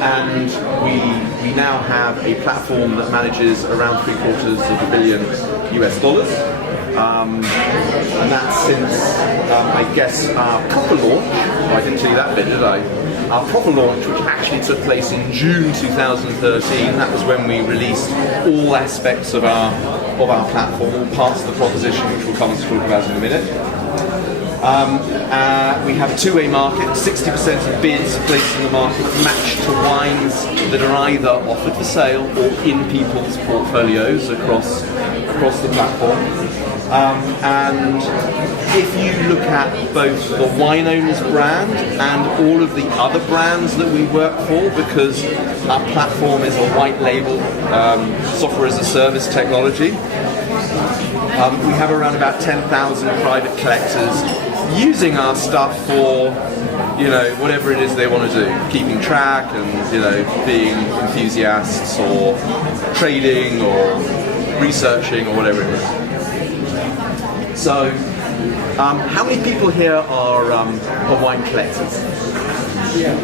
And we now have a platform that manages around $750 million US. And that's since, I guess, our proper launch. Oh, I didn't tell you that bit, did I? Our proper launch, which actually took place in June 2013. That was when we released all aspects of our platform, all parts of the proposition, which we'll come to talk about in a minute. We have a two-way market. 60% of bids placed in the market match to wines that are either offered for sale or in people's portfolios across the platform. And if you look at both the Wine Owners brand and all of the other brands that we work for, because our platform is a white label software as a service technology, we have around about 10,000 private collectors using our stuff for, whatever it is they want to do, keeping track and, being enthusiasts or trading or researching or whatever it is. So, how many people here are wine collectors? Yeah.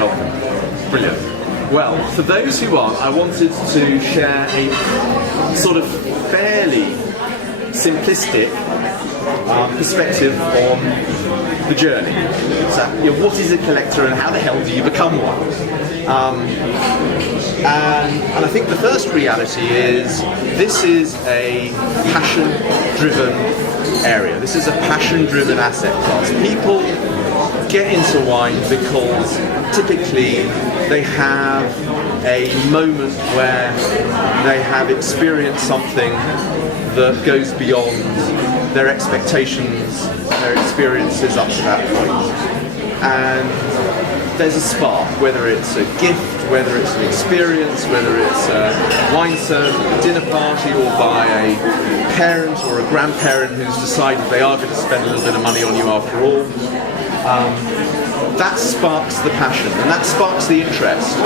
Oh, brilliant. Well, for those who aren't, I wanted to share a sort of fairly simplistic perspective on the journey. So, what is a collector and how the hell do you become one? And I think the first reality is this is a passion-driven area. This is a passion-driven asset class. People get into wine because typically they have a moment where they have experienced something that goes beyond their expectations, their experiences up to that point. And there's a spark, whether it's a gift, whether it's an experience, whether it's a wine served at a dinner party or by a parent or a grandparent who's decided they are going to spend a little bit of money on you after all. That sparks the passion and that sparks the interest.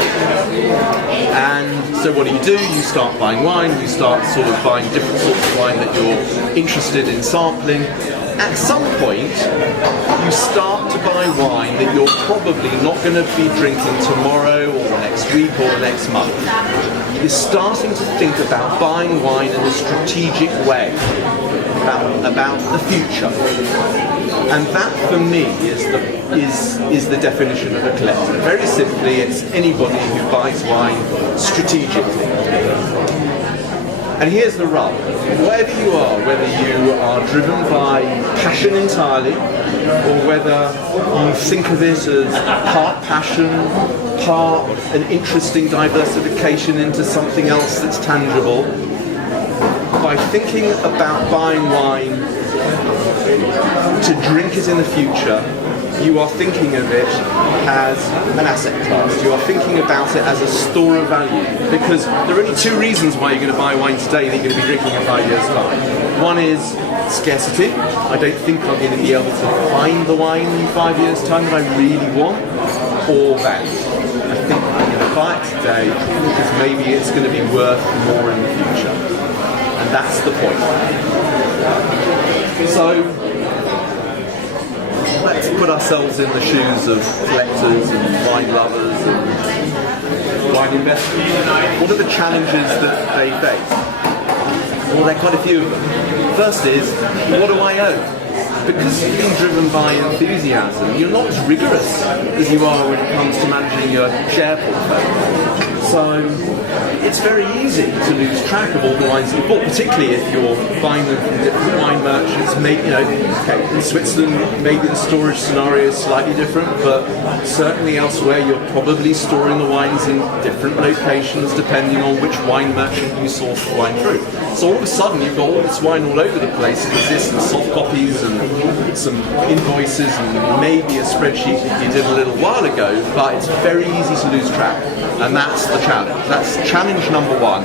And so what do? You start buying wine, you start sort of buying different sorts of wine that you're interested in sampling. At some point, you start to buy wine that you're probably not going to be drinking tomorrow or the next week or the next month. You're starting to think about buying wine in a strategic way, about the future. And that, for me, is the definition of a collector. Very simply, it's anybody who buys wine strategically. And here's the rub. Wherever you are, whether you are driven by passion entirely, or whether you think of it as part passion, part an interesting diversification into something else that's tangible, by thinking about buying wine to drink it in the future, you are thinking of it as an asset class. You are thinking about it as a store of value. Because there are only two reasons why you're going to buy wine today that you're going to be drinking in 5 years' time. One is scarcity. I don't think I'm going to be able to find the wine in 5 years' time that I really want. Or value. I think I'm going to buy it today because maybe it's going to be worth more in the future. And that's the point. So, let's put ourselves in the shoes of collectors and wine lovers and wine investors. What are the challenges that they face? Well, there are quite a few of them. First is, what do I own? Because you're being driven by enthusiasm, you're not as rigorous as you are when it comes to managing your share portfolio. So it's very easy to lose track of all the wines that you bought, particularly if you're buying them from different wine merchants. Maybe, in Switzerland, maybe the storage scenario is slightly different, but certainly elsewhere you're probably storing the wines in different locations depending on which wine merchant you source the wine through. So all of a sudden you've got all this wine all over the place. There's some soft copies and some invoices and maybe a spreadsheet that you did a little while ago, but it's very easy to lose track. And that's the challenge. That's challenge number one.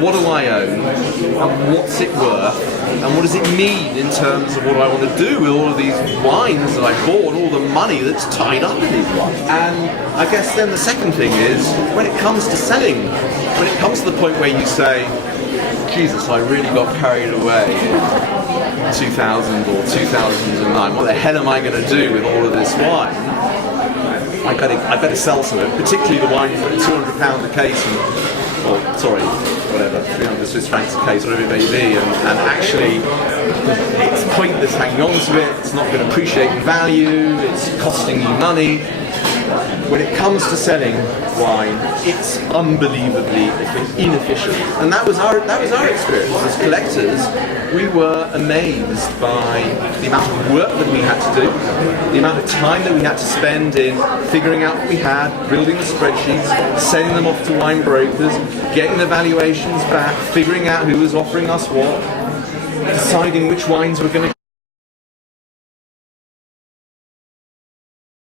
What do I own? And what's it worth? And what does it mean in terms of what I want to do with all of these wines that I bought, all the money that's tied up in these wines? And I guess then the second thing is, when it comes to selling, when it comes to the point where you say, Jesus, I really got carried away in 2000 or 2009, what the hell am I going to do with all of this wine? I better sell some of it, particularly the wines that are £200 a case, or sorry, whatever, 300 Swiss francs a case, whatever it may be, and actually it's pointless hanging on to it, it's not going to appreciate in value, it's costing you money. When it comes to selling wine, it's unbelievably inefficient, and that was our experience as collectors. We were amazed by the amount of work that we had to do, the amount of time that we had to spend in figuring out what we had, building the spreadsheets, sending them off to wine brokers, getting the valuations back, figuring out who was offering us what, deciding which wines were going to